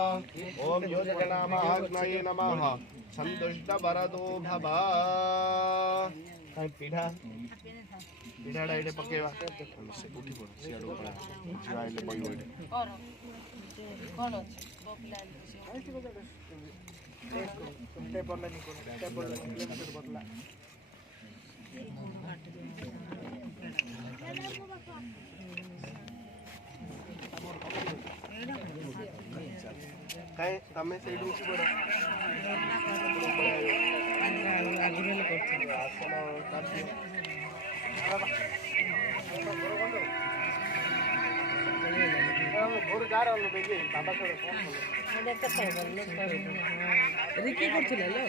ओम योजगणामाग्नये नमः संतुष्टवरदो भव काई पीढ़ा पीढ़ाटा एटे पकेवा से उठी पड़ सियाडो पड़ा झिया आइले बइबो एटे कोन अछि कोपला टेबल नहीं कोन टेबल किलोमीटर बदला काई तमे से उठी पड़ आगुरल करछ आसन काटियो भोर जा रहल बेगे बाबा से फोन कर कते बोल रिकी करथिले ले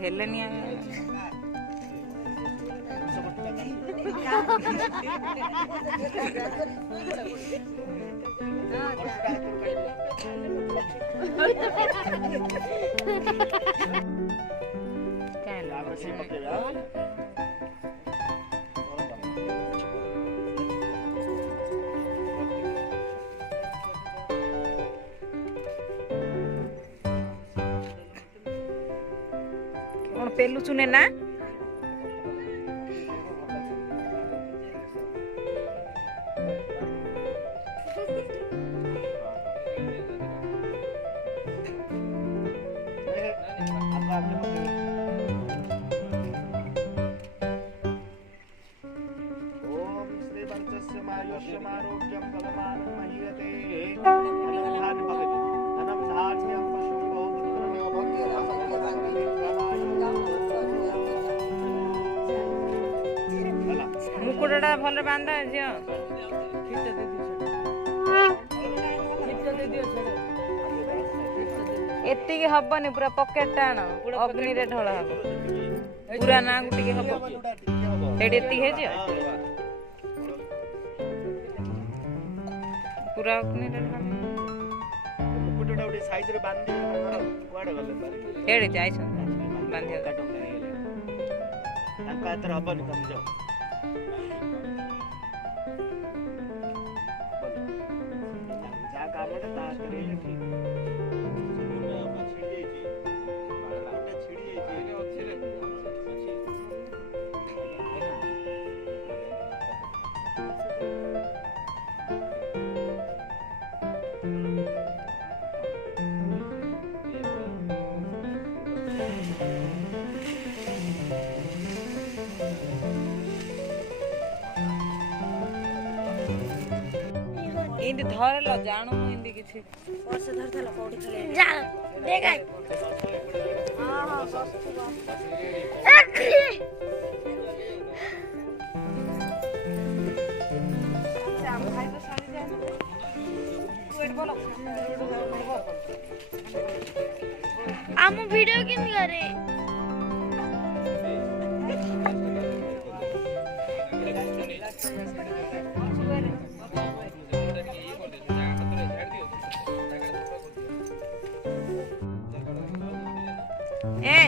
हेलेनी कौन पेलु चुने ना मुकुटा भल बांधा झील एति हबनी पूरा पकेट टाण अग्नि रे ढल हम पूरा ना गुटी हम एडी एति हे जे पूरा अग्नि रे ढल मुकुटटा उडी साइज रे बांधी कुआडे गले एडी जाई छन बांधिया काटो ताका एतर हबनी तम जाओ जा कामटा ता करे ठीक इंदी धरे ल जानु मु इंदी किछि वर्ष धरथल पौडी खेले जा देखै हां हां हम खाइबो सारी जाय वेट बोलो हम वीडियो किन करे ए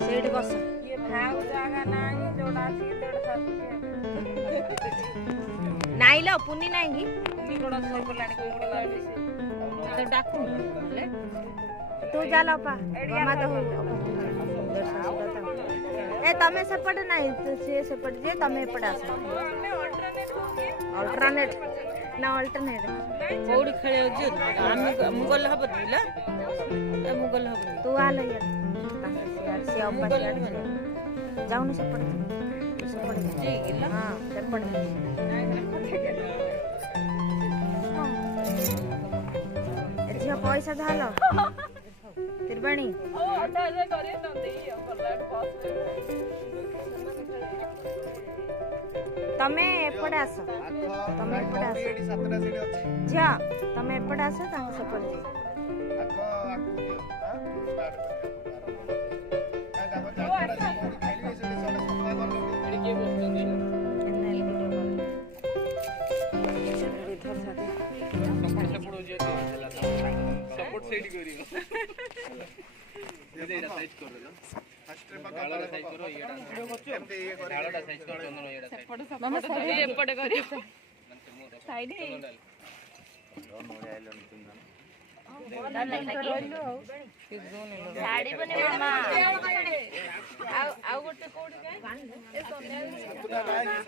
सेठ बस ये भाव जागा नाही जोडा सी देड सात नाइ ल पुनी नाइ की मी गोडा सब लाणी कोई गोडा लाणी तो डाकू ले तू जा ल पा ममा तो ए तमे सेपट नाइ तो से सेपट जे तमे पडा अल्टरनेट ना अल्टरनेट पौडी खेले जे मुगल हब दिला मुगल हब तू आ ल यार से अब्बा यार जाऊ न सेपट सेपट जे गिला हां सेपट एजिया पैसा धाल तिरबाणी तमे एपटे आस तमे एपटे आस एडी 7टा सीट अछि जा तमे एपटे आस तांग सपट जे आको आको दियो हां स्टार्ट कर का का जाटा खेलबे से सोना सफा कर ले एडी के बोलछन सपोर्ट सेट करियो एटा साइज कर दो फर्स्ट रे पका गाळा साइज करो एटा एमते ये कर गाळाटा साइज कर चंदन एटा साइज मामा साइड एपटे करियो साइड साड़ी बने मामा आउ गोटे कोडी के ए सोनिया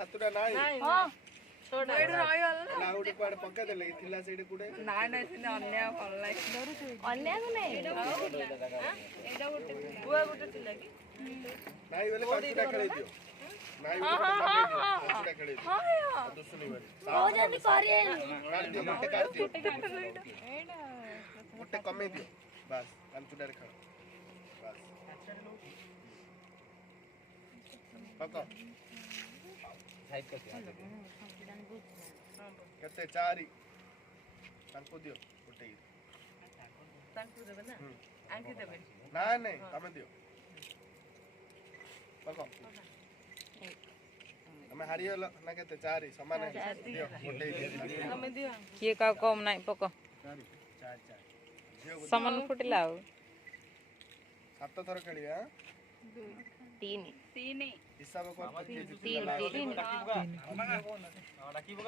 सातुटा नाइ हां छोड़ एड रही वाला ना उडे पाड पक्का देले थिला सेड कुडे ना ना सिने अन्य भल लाइक डरुछु अन्य को नहीं एडा गोटे बुआ गोटे थिला कि नाइ वाले पांचटा खेले दियो नाइ वाले पांचटा खेले दियो हां तो सुनी बारी हो जल्दी करिए मोटे कमे दियो बस पांचटा रे खेल बस पक्का साइड कर केते चारि तांको दियो गोटे तांको देबे ना ନା ନାଇଁ ତମେ ଦିଅ ପକ ତମେ ହାରିଗଲ ନା କେତେ 4 ସମାନ ଦିଅ ଗୋଟେ ଦିଅ କିଏ କାହା କମ ନାହିଁ ପକ ସମାନ ଫୁଟିଲା ଆଉ 7 ଥର ଖେଳିବା 3 ହିସାବ କର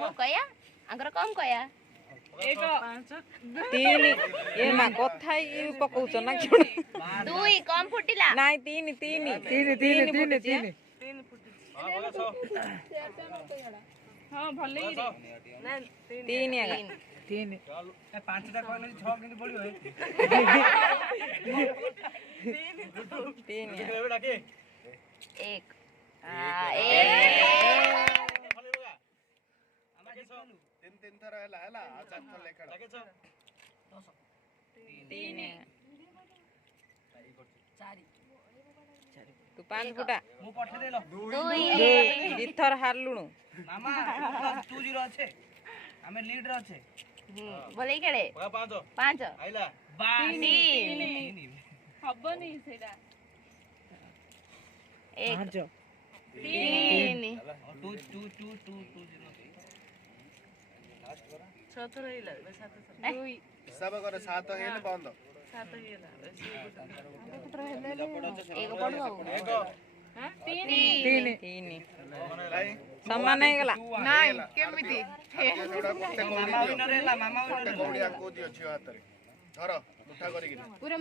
କଣ କୟା ଆଙ୍କର କମ କୟା 3 ଏ ମା କଥା ପକଉଛ ନା କଣ 2 କମ ଫୁଟିଲା ନାଇଁ 3 ହଁ ଭଲ ହେଇଛି 3 ଆଗା 3 5ଟା କହିଲେ 6 କେମିତି ପଡିବ 3 1 तीन थर है 4 थर लेखा 3 तू 5 फुटा ମୁଁ ପଠେଇ ଦେଲ 2 ଦିଥର ହାରଲୁଣୁ ମାମା 2-0 ଅଛି ଆମେ ଲିଡ୍ ରେ ଅଛି ଭଲଇ ଖେଳେ 5 ଆଇଲା 3 ହବନି ସେଇଟା 1 3 ଛଥର ହେଇଲା 7 हिसाब कर 7 हेले बंद 7 ହେଇଲା 1 ପଡୁ 3 ସମାନ ହେଇଗଲା ନାଇଁ କେମିତି ମାମା ୱିନର ହେଲା ମାମା ୱିନର कौड़िया को दियो छियो हाथ रे धर उठा करी ପୁରା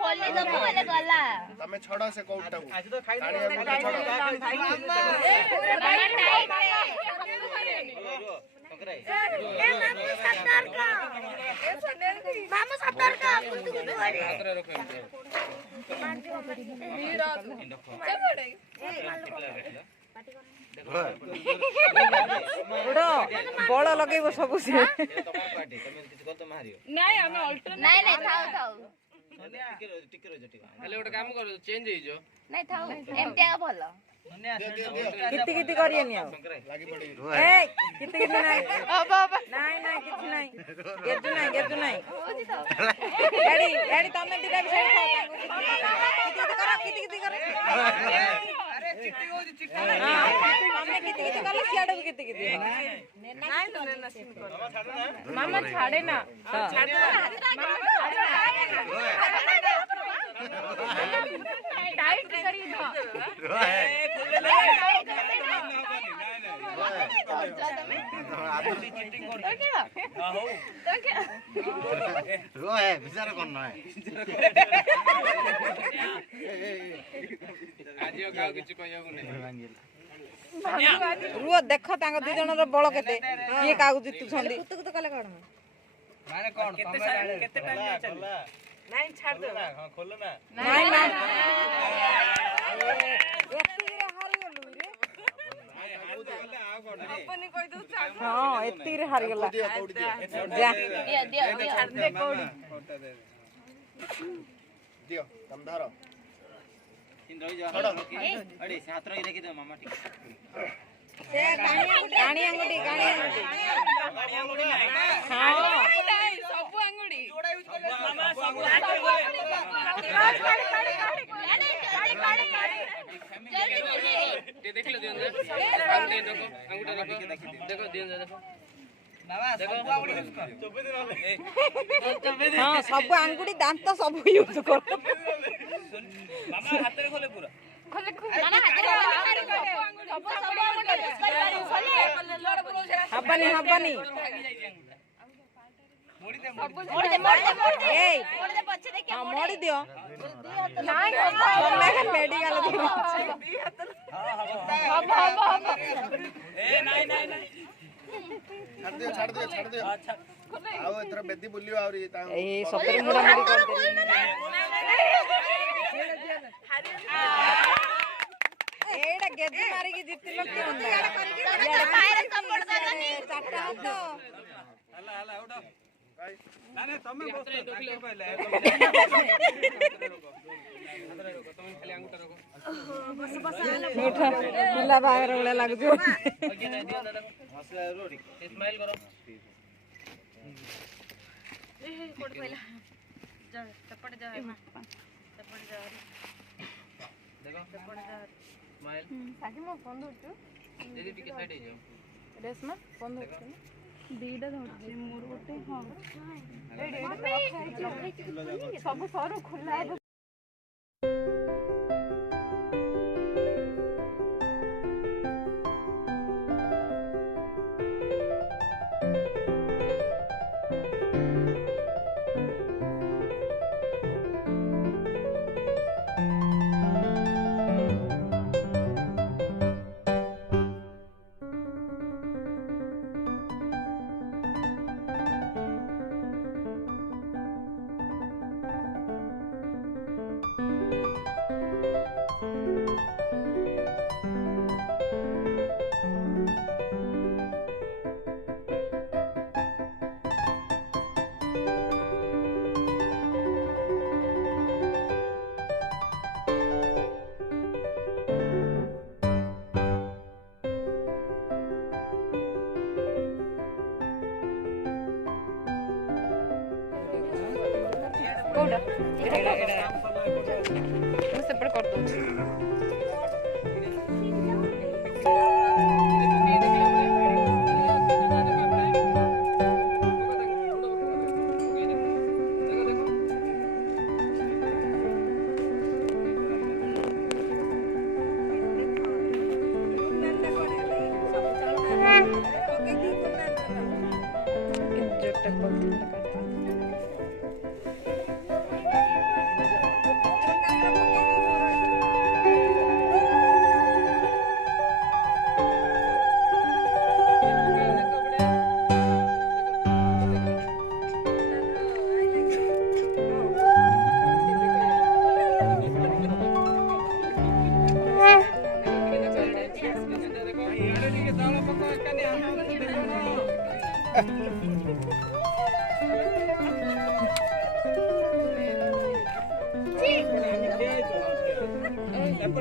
ଖୋଲି ଦବୁ ହେଲେ ଗଲା तमे छड़ा से कौटा को आज तो खाई छड़ा ବଳ ଲଗେଇବ ସବୁ ସେ ନାଇଁ ଆମେ ଅଲ୍ଟରନେଟ୍ ନାଇଁ ନାଇଁ ଥାଉ ଥାଉ ହେଲେ ଗୋଟେ କାମ କର ଚେଞ୍ଜ ହେଇଯିବ ନାଇଁ ଥାଉ ଏମିତି ଆଗ ଭଲ କିତି କିତି କରିଏନି ଆଉ लागी पड़ी ଏ କିତି କିତି ନାଇଁ ନାଇଁ ନାଇଁ କିଛି ନାଇଁ ଗେଜୁ ନାଇଁ ଏଡି ତମେ ଦିଟା ବି ସେଇଠି ଖାଅ କିତି କିତି କର अरे चिट्टी होजी चिट्टी ତମେ କିତି କିତି କଲେ ସିଆଡେ ବି କିତି କିତି ମାମା ଛାଡେ ନା टाइट करी दो रोए विचार करना है ଆଜି ଆଉ କାହାକୁ କିଛି କହିବାକୁ ନାହିଁ ରୁହ ଦେଖ ତାଙ୍କ ଦି ଜଣର ବଳ କେତେ କିଏ କାହାକୁ ଜିତୁଛନ୍ତି माने कौन केते टाइम चली नहीं छाड़ दो हां खोलो ना ନାଇଁ ନାଇଁ ଏତିକିରେ ହାରିଗଲୁ ରେ अपनी कोई दो ହଁ ଏତିକିରେ ହାରିଗଲା दियो कौड़ी दियो ଯା ଦିଅ दे कोड़ी दियो तुम धरो तीन रही जा अड़ी सात रही रखी दो मामा ठीक କାଣି ଆଙ୍ଗୁଠି ହଁ सब अंगुड़ी देख लो दियो अंगूठा रखो देखो दियो देखो बाबा सब आउट यूज कर 24 ହଁ ସବୁ ଆଙ୍ଗୁଠି ଦାନ୍ତ ସବୁ ୟୁଜ କର मामा हाथ रे खोले पूरा ହବନି ଏଇ ହଁ ମୋଡ଼ି ଦିଅ ମେଡିକାଲ ए नहीं छाड़ दियो आओ एथरा बेदी बुलियो आउरी ता ଏଇ ସତରେ ମୁଡା ମୁଡି କରିଦେଲି ଏଇଟା ଗେଜି ମାରିକି ଜିତିଲ କି ଚାରିଟା ହାତ हला उठो नहीं तमे बस ताके पहले खाली अंगूठा रखो ମିଠା ପିଲା ବାହାଘର ଭଳିଆ ଲାଗୁଛି हौसला रोटी स्माइल करो जा सेपट जा सेपट जा देखो सेपट जा स्माइल ସାକି ମୋ ଫୋନ୍ ଧରୁଛୁ दीदी ଟିକେ ସାଇଡ ହେଇଯାଅ ରେଶମା ଫୋନ୍ ଧରୁଛୁ ନା ଦିଟା ଧରୁଛି ମୋର ଗୋଟେ ହଁ ସବୁ ସରୁ ଖୋଲା ହେବ କୋଉଟା ମୁଁ ସେପଟେ କରିଦଉଛି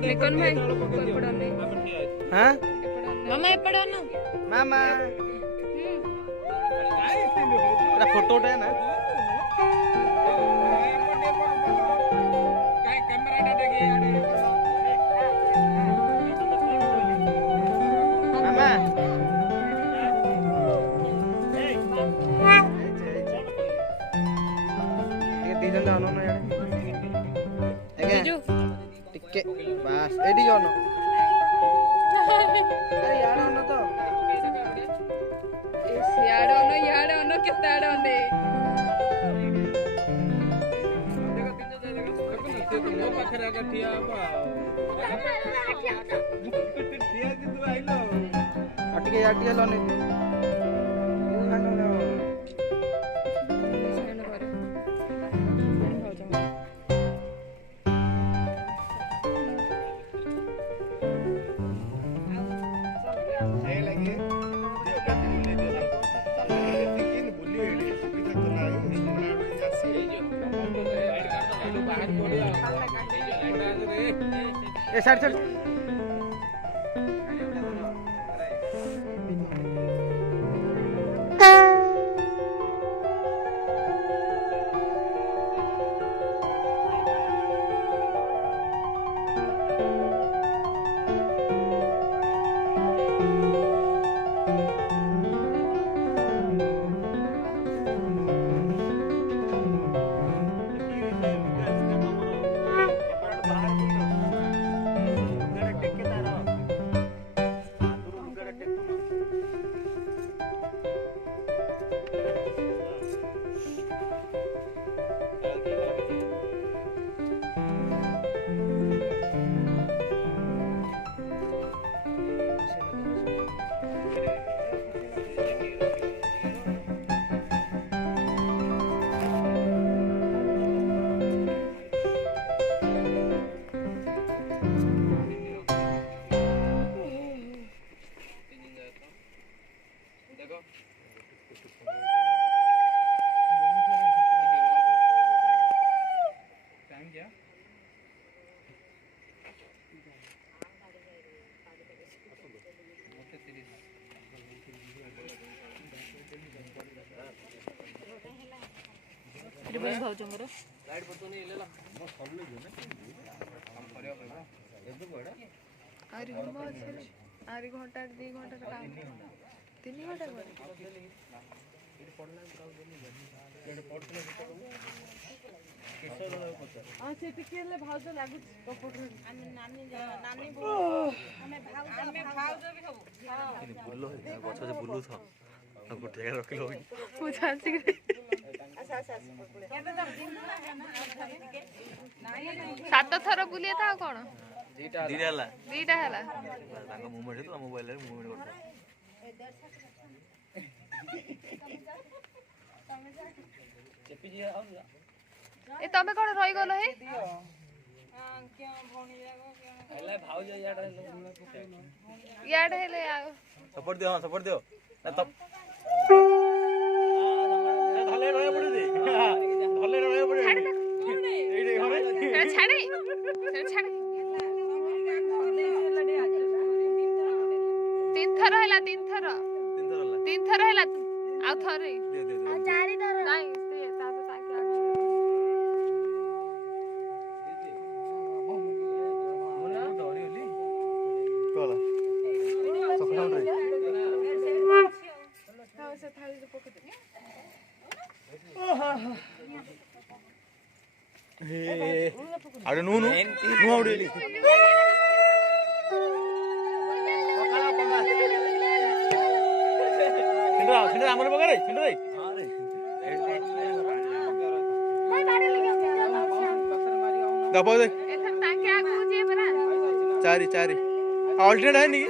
निकल भाई एपड़ा ले हां मामा एपड़ा ना मामा पूरा फोटो उठाया ना काय कैमरा डाटे के मामा ये दी जन आनो ना यार टिके बस एडी जानो अरे यार आनो तो याड ono केते आड ओने देखो मो पाखरे आगे ठिया बा ठिया कि तू आइलो अटके याटिया लोने ए साइड साइड ଏଠି ବହି ଭାଉଜଙ୍କର ଲାଇଟ୍ ପତୁନି ଏଲେଲା ଆରି ଘଣ୍ଟା ଅଛି ଆରି ଘଣ୍ଟା 2 ଘଣ୍ଟା କାମ 3 ଘଣ୍ଟା ପରେ ସେ ଟିକେ ହେଲେ ଭାଉଜ ଲାଗୁଛି କପଟରେ ଆମେ ନାନୀ ନାନୀ ଆମେ ଭାଉଜ ବି ସବୁ ବୁଲ ଗଛ ଯେ ବୁଲୁ ଥ ଆଉ ଗୋଟେ ଜାଗାରେ ରଖିଲ ମୁଁ ଜାଣିଛି କି ସାତ ଥର ବୁଲିଏ ତ ଆଉ କଣ ଦିଟା ହେଲା ତାଙ୍କ ମୁଭମେଣ୍ଟ ତ ମୋବାଇଲରେ ମୁଭମେଣ୍ଟ କରୁଛ ଏ ତମେ କଣ ରହିଗଲ ହେ ଇଆଡେ ହେଲେ ଆଉ ସପୋର୍ଟ ଦିଅ ନା ତ ଧଲେ ରହିବ ପଡେ ଦେ ଧଲେ ରହିବ ପଡେ ଏଇଠି ଘରେ ଛାଡେ ତିନ ଥର ହେଲା ଆଉ ଥରେ ନାଇଁ ଆଡେ ନୁ ଆଉଡେଲି ଛିଣ୍ଡା ଆମର ପକାରେ ଛିଣ୍ଡା ରେ ଦବ ଦେ ଚାରି ଅଲ୍ଟରନେଟ୍ ହେଇନି କି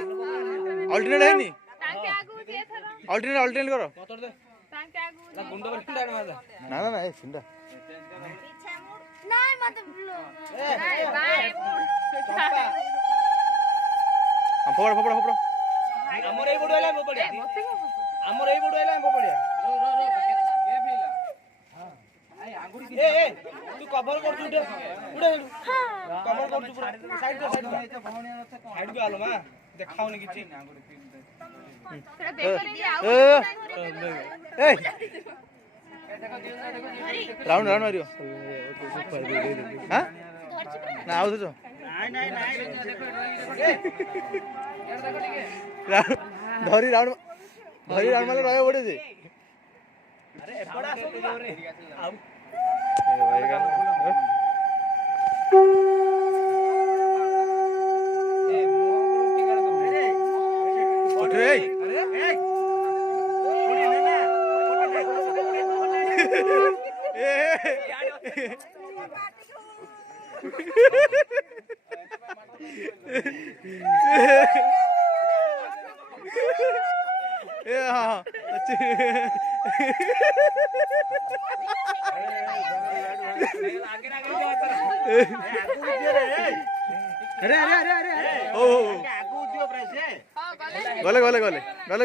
ଅଲ୍ଟରନେଟ୍ କର ନା ଏ ଛିଣ୍ଡା ଫୋପଡ଼ ଆମର ଏଇ ପଟୁ ଆଇଲା ଫୋପଡ଼ିଆ ତୁ କଭର କରୁଛୁ କଭର କରୁଛୁ ସାଇଡ କୁ ଆଲୋ ମା ଦେଖାଉନି କିଛି ରାଉଣ୍ଡ ମାରିବ ନା ଆଉ ଧର ଧରି ରାଉଣ୍ଡ ମାନେ ରହିବ ପଡେ ଯେ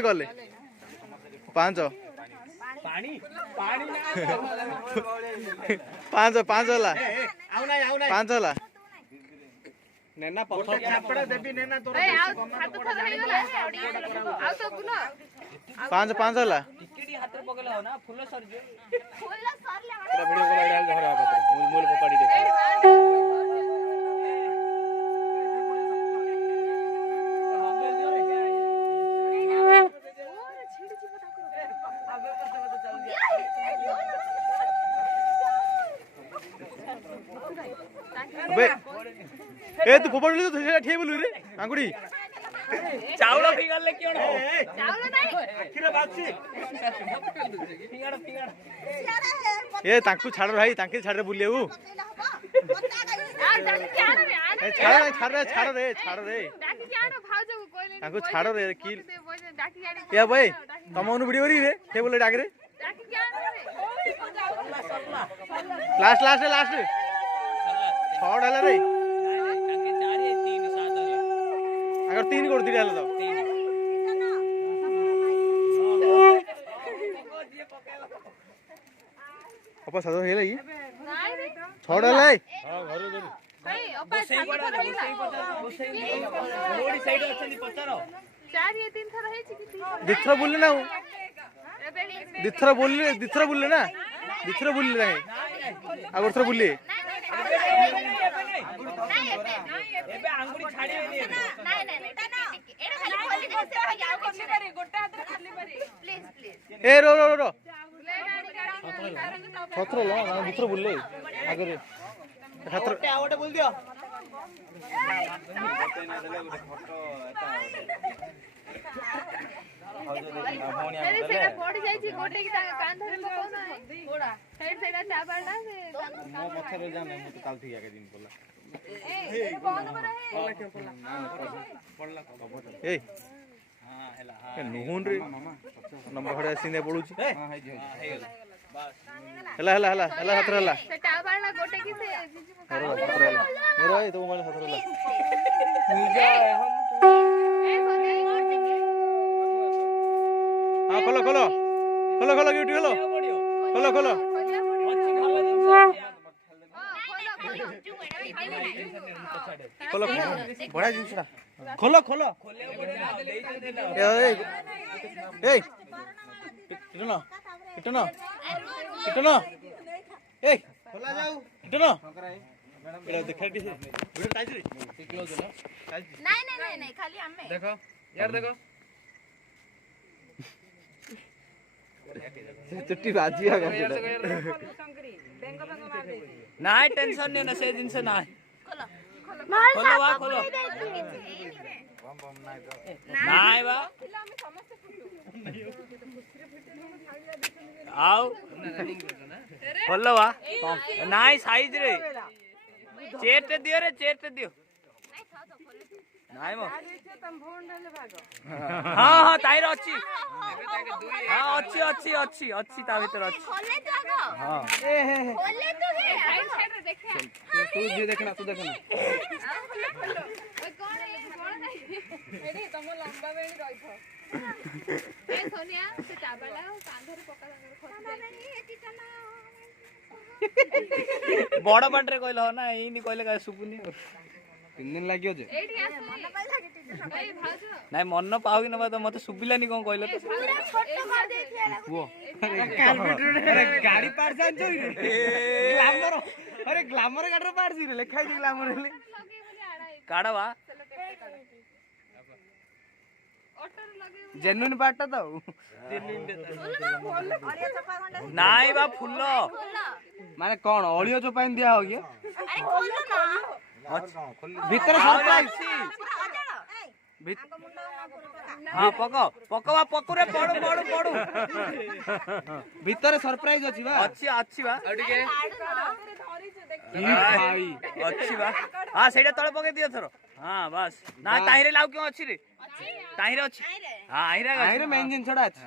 ଗଲେ 5 ହେଲା ନେନା ପଥର ଛାପଡା ଦେବି ନେନା ତୋର ପାଞ୍ଚ ହେଲା ଟିକିଟି ହାତରେ ପକେଇଲା हो ना फुल सरजे एटा वीडियो कोला डाल घर आ पात्र मूल पपाड़ी दे अबे ए तू फोपड़ली तो ठे बोलू रे आंगुड़ी चावल फिंगार ले क्यों चावल नहीं आखिरे बाछि फिंगार ए तांकू छाड़ भाई तांके छाड़ रे बुलिएऊ आ डाकी क्या रे छाड़ रे डाकी क्या रे भाउजो को कोइले तांकू छाड़ रे की डाकी गाड़ी ए भाई तमनु वीडियो री रे के बोले डाक रे डाकी क्या रे लास्ट छड़ हला रे तांके 4 3 7 हला अगर 3 कर दिया हला तो अपा सादो हेला ई नाही रे छड़ हला हां घर दे भाई अपा सादो हेला रोड साइड अछनी पचारो 4 3 थर हे छि कि दिथरा बोलले ना दिथरा बोलले ना दिथर बुलिले आगो थर बुलिले ଏବେ ଆଙ୍ଗୁଠି ଛାଡ଼ିବେନି ଏବେ। ए रो रो रो छत्र ला दिथर बुलिले आगे छत्र आवटे बोल दियो नुहन रे नंबर खड़े सिंदे पड़ुची हला हला हला हला छत्र हला सेटा बाळा गोटे की से मेरा ये तो मोबाइल छत्र हला हां खोलो खोलो खोलो खोलो ड्यूटी खोलो खोलो खोलो खोलो बड़ा जिंसड़ा खोलो खोलो ए ए इटनो इटनो इटनो ए खोला जाऊ इटनो एड़ा देखा दी वीडियो टाइज रे क्लोज हो नहीं खाली हमें देखो यार देखो चुट्टी बाजी आ गया ନାଇଁ ଟେନସନ ନିଅ ନା ସେ ଜିନିଷ ନାହିଁ ଖୋଲ ବା ଖୋଲ ନାଇଁ ବା ଆଉ ଖୋଲ ବା ନାଇଁ ସାଇଜ ରେ ଚେୟାର ଟେ ଦିଅ ରେ ଚେୟାର ଟେ ଦିଅ ନାଇଁ ମୋ ହଁ ହଁ ତାଇର ଅଛି ହଁ ଅଛି ଅଛି ଅଛି ଅଛି ତା ଭିତରେ ଅଛି ହଁ तू जी देखना तू देखना बड़ बाटे कहल ना ये कहले का सुबुनी 3 दिन लागियो जे नाଇଁ ମନ ପାଉ କି ନବା ତ ମତେ ସୁବିଲାନି କଣ କହିଲ ତ वो अरे गाड़ी पार जान जो ग्लैमर अरे ग्लैमर गाड़ी पार जी लिखाई दी ग्लैमर ले କାଢବା जेन्युइन पार्ट तो ନାଇଁ ବା ଫୁଲ माने कौन ओलियो चोपाइन दिया हो गया भीतर सरप्राइज हाँ पक पकवा पकुरे पड़ू पड़ू पड़ू भीतर सरप्राइज अछि बा अच्छी अच्छी बा ଆଉ ଟିକେ भाई अच्छी बा हाँ ସେଇଟା ତଳେ ପକେଇ ଦିଅ ଥର हाँ बस ना ताहिरे लाउ क्यों अच्छी रे ताहिरे अच्छी हाँ आहिरा आहिरे मेन जिन छडा अछि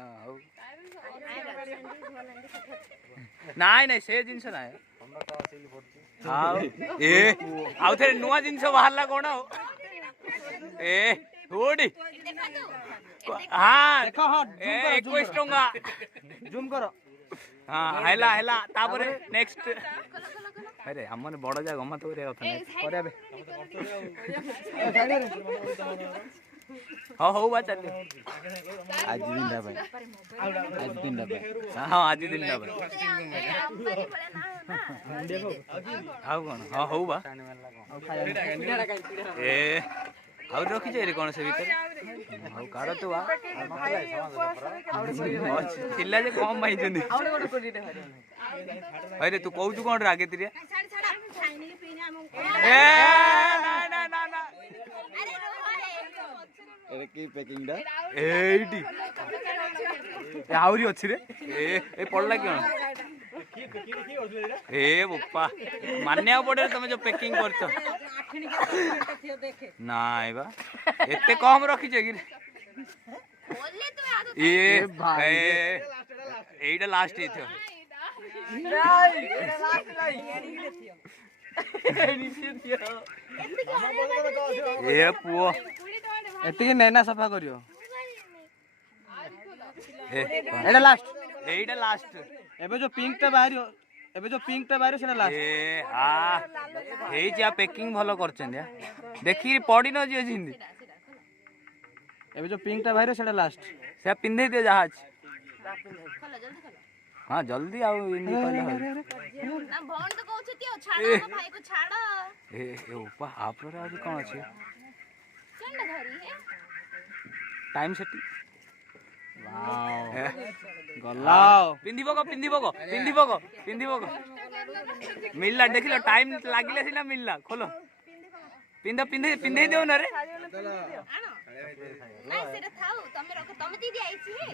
ନାଇଁ ନାଇଁ ସେ ଜିନିଷ ନାହିଁ ଆଉ ଏ ଆଉ ଥରେ ନୂଆ ଜିନିଷ ବାହାରିଲା କଣ ଆଉ ଏ କୋଉଠି हाँ देखो हां ए 21 टंका जूम करो हाँ हैला हैला तापरे नेक्स्ट अरे हमने बड़ जा गमत करे कथा करे बे हां हो बा चल आज दिन दा भाई आज दिन दा भाई हां आज दिन ना बा हाउ कोन हां हो बा ए हाउ रखी जाय रे कोन से भीतर हाउ काढ तो बा थिला जे कम भाई जनी अरे तू कहू कोन रागे तिरिया ए ना ना ना ना अरे की पैकिंग दा एडी ए आउरी अछि रे ए पड़ला क्यों ए बप्पा मान्या पड़े तुम जो पैकिंग करछो नाइ बा एते कम रखी छ कि ए एटा लास्ट हे थियो ए पुओ एते नैना सफा करियो एटा लास्ट एटा लास्ट एबे जो पिंक टा बाहरियो एबे जो पिंक टा बाहरियो सेना लास्ट ए आ हे जा पैकिंग भलो करछन या देखि पड़ी न जे जिंदी एबे जो पिंक टा बाहरियो सेना लास्ट से पिंधे दे जहाज हाँ जल्दी आओ इन्हीं कहले हो ना भौण तो कहउछती ओ छाड़ तो भाई को छाड़ ए उपा आप रे आज कोन अछि केंडा धरी है टाइम सेटिंग गला पिंधिबो मिलला देखिलो टाइम लागिले सिना मिलला खोलो पिंधे दियो ना रे ना सेटा थाउ तमे रखो तमे दीदी आइछि हे